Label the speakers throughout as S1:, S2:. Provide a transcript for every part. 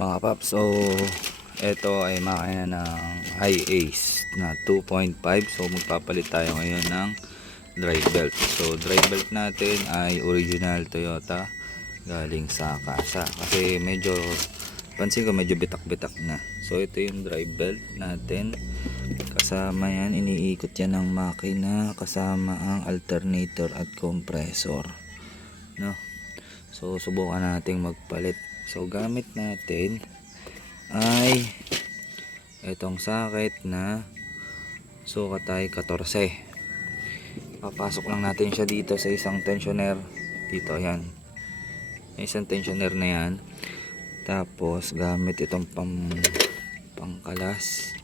S1: Mga paps, so ito ay makina ng high ace na 2.5 so magpapalit tayo ngayon ng drive belt. So drive belt natin ay original Toyota galing sa kasa kasi medyo pansin ko medyo bitak-bitak na. So ito yung drive belt natin. Kasama yan iniikot yan ng makina kasama ang alternator at compressor. No? So subukan nating magpalit so gamit natin ay itong sakit na sukat ay 14 papasok lang natin siya dito sa isang tensioner. Dito yan yung isang tensioner na yan. Tapos gamit itong pang pangkalas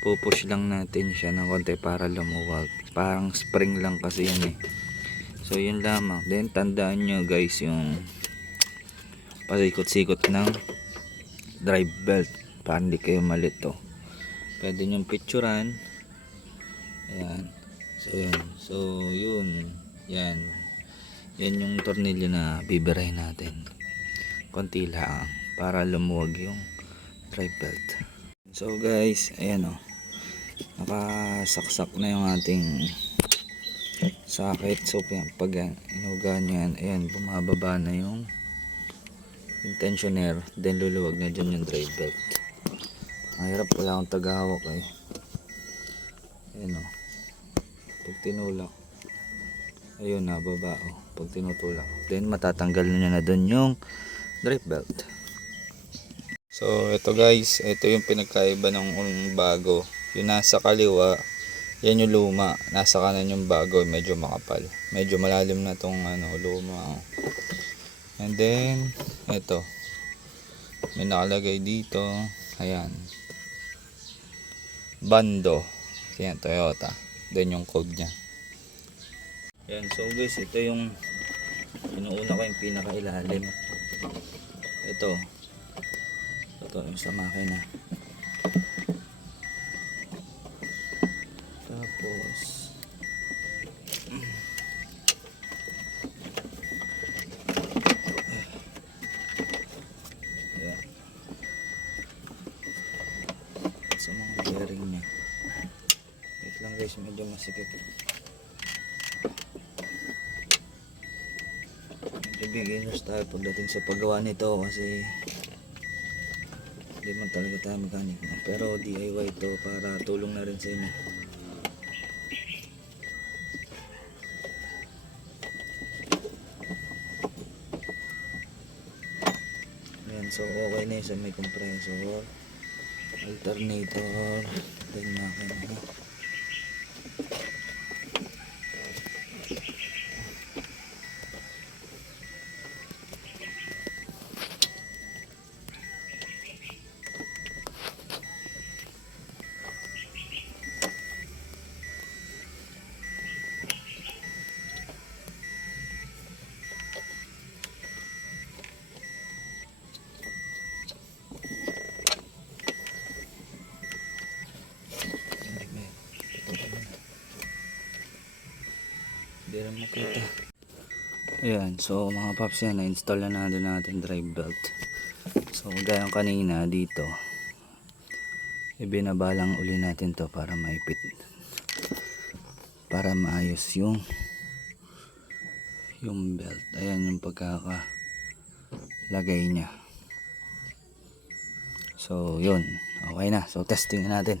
S1: pupush lang natin siya ng konti para lumuwag. Parang spring lang kasi yan eh. So yun lamang. Then tandaan nyo guys yung pasikot-sikot ng drive belt. Para hindi kayo malito. Pwede nyong picturean. Ayan. So yan so yun. Yan yan yung tornilyo na bibiray natin. Konti lang. Para lumuwag yung drive belt. So guys. Ayan o nakasaksak na yung ating socket. So pag inuga nyo yan ayan bumababa na yung yung tensioner then luluwag na dyan yung drive belt. Mahirap wala akong tagahawak eh. Ayan o pag tinulak ayun na baba o pag tinutulak then matatanggal na na dun yung drive belt. So ito guys ito yung pinagkaiba ng bago. Yung nasa kaliwa yan yung luma. Nasa kanan yung bago medyo makapal. Medyo malalim na tong ano luma oh. and then ito may nakalagay dito. Ayan. Bando. Yan Toyota. Then yung code nya yan so guys ito yung inuuna ko yung pinakailalim. Ito. Ito yung sa makina tapos Ayan. Sa mga bearing niya. Wait lang guys, medyo masikip. Medyo beginners tayo pagdating sa paggawa nito kasi hindi man talaga tayo mechanic no? pero DIY to para tulong na rin sa inyo Ayan, so okay na yun sa may compressor alternator then makina Rin makita. Ayan, so mga paps yan, na-install na natin natin drive belt. So gaya kanina dito, ibinabalang uli natin to para maipit. Para maayos yung yung belt. Ayan yung pagkaka lagay niya. So yun, okay na. So testing na natin.